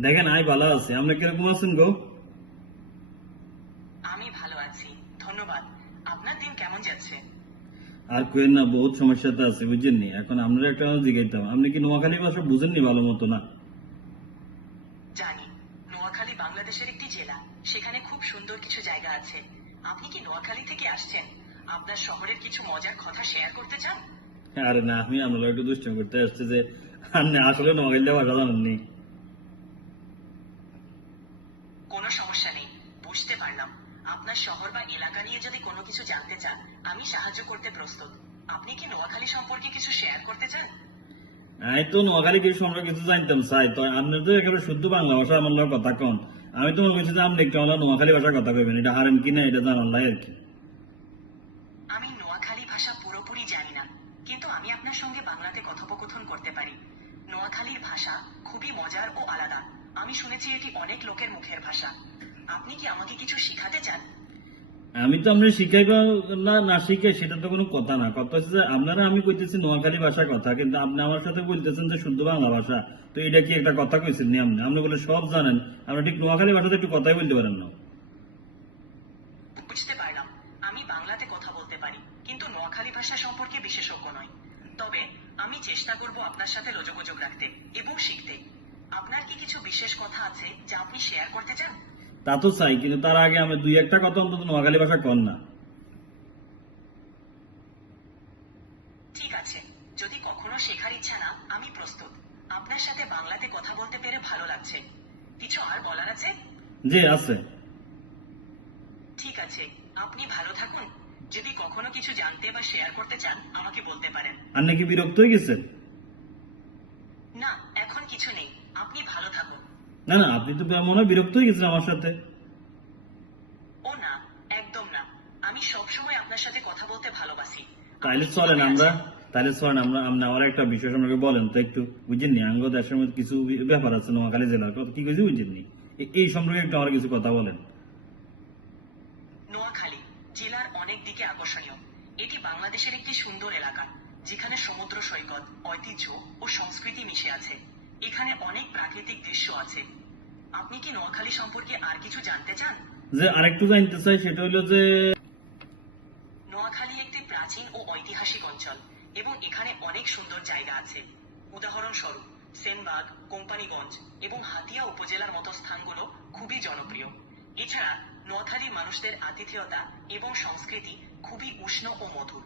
দেখেন আই ভালো আছি। আপনি কীরকম আছেন গো? আমি ভালো আছি। ধন্যবাদ। আপনার দিন কেমন যাচ্ছে? আর কেন না বহুত সমস্যাতে আছে বুঝছেননি এখন আমরা একটা জিগাইতাম। আপনি কি নোয়াখালী ভাষা বুঝেননি ভালো মতো না? জানি। নোয়াখালী বাংলাদেশের একটি জেলা। সেখানে খুব সুন্দর কিছু জায়গা আছে। আপনি কি নোয়াখালী থেকে আসছেন? আপনার শহরের কিছু মজার কথা শেয়ার করতে চান? আরে না আমি আমরা একটু দুষ্টামি করতে আসছে যে আপনি আসলে ভাষা কোনো সমস্যা নেই বুঝতে পারলাম। আপনার শহর বা এলাকা নিয়ে যদি কোনো কিছু জানতে চান আমি সাহায্য করতে প্রস্তুত। আপনি কি নোয়াখালী সম্পর্কে কিছু শেয়ার করতে চান? আমি তো নোয়াখালী কিছু সম্পর্কে কিছু জানতাম চাই তো তো একেবারে শুদ্ধ বাংলা ভাষা আমার লগে কথা কন। আমি তো মনে করছি যে আপনি একটু আমার নোয়াখালী কথা কইবেন এটা হারেন কিনা এটা জানার লাই আর কি। আমি নোয়াখালী ভাষা পুরোপুরি জানি না কিন্তু আমি আপনার সঙ্গে বাংলাতে কথোপকথন করতে পারি। ভাষা খুবই মজার ও আলাদা। আমি শুনেছি এটি অনেক লোকের মুখের ভাষা। আপনি কি আমাকে কিছু শিখাতে চান? আমি তো আমরা শিখাইবা না না শিখাই সেটা তো কোনো কথা না। কথা হচ্ছে যে আপনারা আমি কইতেছি নোয়াখালী ভাষার কথা কিন্তু আপনি আমার সাথে বলতেছেন যে শুদ্ধ বাংলা ভাষা। তো এটা কি একটা কথা কইছেন নি আপনি? আপনি বলে সব জানেন। আমরা ঠিক নোয়াখালী ভাষাতে একটু কথাই বলতে পারেন না। বুঝতে পারলাম। আমি বাংলাতে কথা বলতে পারি কিন্তু নোয়াখালী ভাষা সম্পর্কে বিশেষজ্ঞ নয় তবে আমি চেষ্টা করব আপনার সাথে যোগাযোগ রাখতে এবং শিখতে। আপনার কি কিছু বিশেষ কথা আছে যা আপনি শেয়ার করতে চান? তা তো চাই কিন্তু তার আগে আমি দুই একটা কথা অন্তত নোয়াখালী ভাষা কর না। ঠিক আছে যদি কখনো শেখার ইচ্ছা না আমি প্রস্তুত। আপনার সাথে বাংলাতে কথা বলতে পেরে ভালো লাগছে। কিছু আর বলার আছে? যে আছে। ঠিক আছে আপনি ভালো থাকুন। যদি কখনো কিছু জানতে বা শেয়ার করতে চান আমাকে বলতে পারেন। আর নাকি বিরক্ত হয়ে গেছেন? না এখন কিছু নেই। আপনি ভালো থাকুন। না না আপনি তো মনে হয় বিরক্ত হয়ে গেছেন আমার সাথে। ও না একদম না। আমি আপনার সাথে কথা বলতে ভালোবাসি। আপনি চলেন আমরা তাহলে চলেন আমরা আপনি আমার একটা বিষয় সম্পর্কে বলেন তো একটু। বুঝেননি আঙ্গ দেশের মধ্যে কিছু ব্যাপার আছে নোয়াখালী জেলার কথা কি কইছি এ- এই সম্পর্কে একটু আমার কিছু কথা বলেন। নোয়াখালী। জেলার অনেক দিকে আকর্ষণীয়। এটি বাংলাদেশের একটি সুন্দর এলাকা যেখানে সমুদ্র সৈকত ঐতিহ্য ও সংস্কৃতি মিশে আছে। এখানে অনেক প্রাকৃতিক দৃশ্য আছে। আপনি কি নোয়াখালী সম্পর্কে আর কিছু জানতে চান? যে আরেকটু জানতে চাই সেটা হলো যে নোয়াখালী একটি প্রাচীন ও ঐতিহাসিক অঞ্চল এবং এখানে অনেক সুন্দর জায়গা আছে। উদাহরণস্বরূপ সেনবাগ কোম্পানিগঞ্জ এবং হাতিয়া উপজেলার মতো স্থানগুলো খুবই জনপ্রিয়। এছাড়া নোয়াখালীর মানুষদের আতিথেয়তা এবং সংস্কৃতি খুবই উষ্ণ ও মধুর।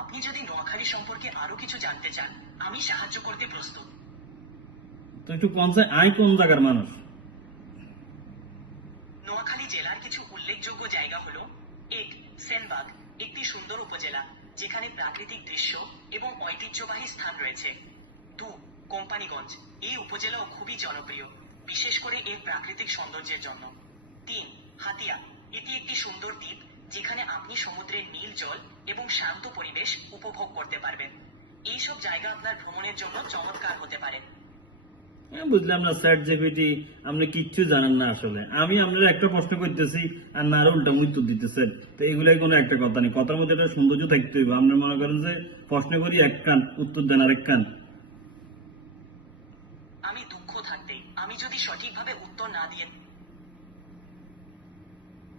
আপনি যদি নোয়াখালী সম্পর্কে আরও কিছু জানতে চান আমি সাহায্য করতে প্রস্তুত। তো একটু চাই আই কোন জায়গার মানুষ। নোয়াখালী জেলার কিছু উল্লেখযোগ্য জায়গা হলো এক সেনবাগ একটি সুন্দর উপজেলা যেখানে প্রাকৃতিক দৃশ্য এবং ঐতিহ্যবাহী স্থান রয়েছে। দু কোম্পানিগঞ্জ। এই উপজেলাও খুবই জনপ্রিয় বিশেষ করে এর প্রাকৃতিক সৌন্দর্যের জন্য। তিন হাতিয়া এটি একটি সুন্দর দ্বীপ যেখানে আপনি সমুদ্রের নীল জল এবং শান্ত পরিবেশ উপভোগ করতে পারবেন। এইসব জায়গা আপনার ভ্রমণের জন্য চমৎকার হতে পারে। বুঝলাম না স্যার জেপিটি আপনি কিচ্ছু জানেন না আসলে। আমি আপনার একটা প্রশ্ন করতেছি আর না উল্টা উত্তর দিতেছেন তো এগুলাই কোনো একটা কথা নেই। কথার মধ্যে একটা সৌন্দর্য থাকতে হইবে। আপনি মনে করেন যে প্রশ্ন করি এক কান উত্তর দেন আরেক কান। আমি দুঃখ থাকতে আমি যদি সঠিকভাবে উত্তর না দিয়ে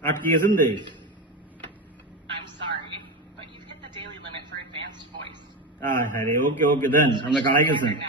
Aki is in there. I'm sorry, but you've hit the daily limit for advanced voice. Ah, okay, okay then. I'm like, I guess then.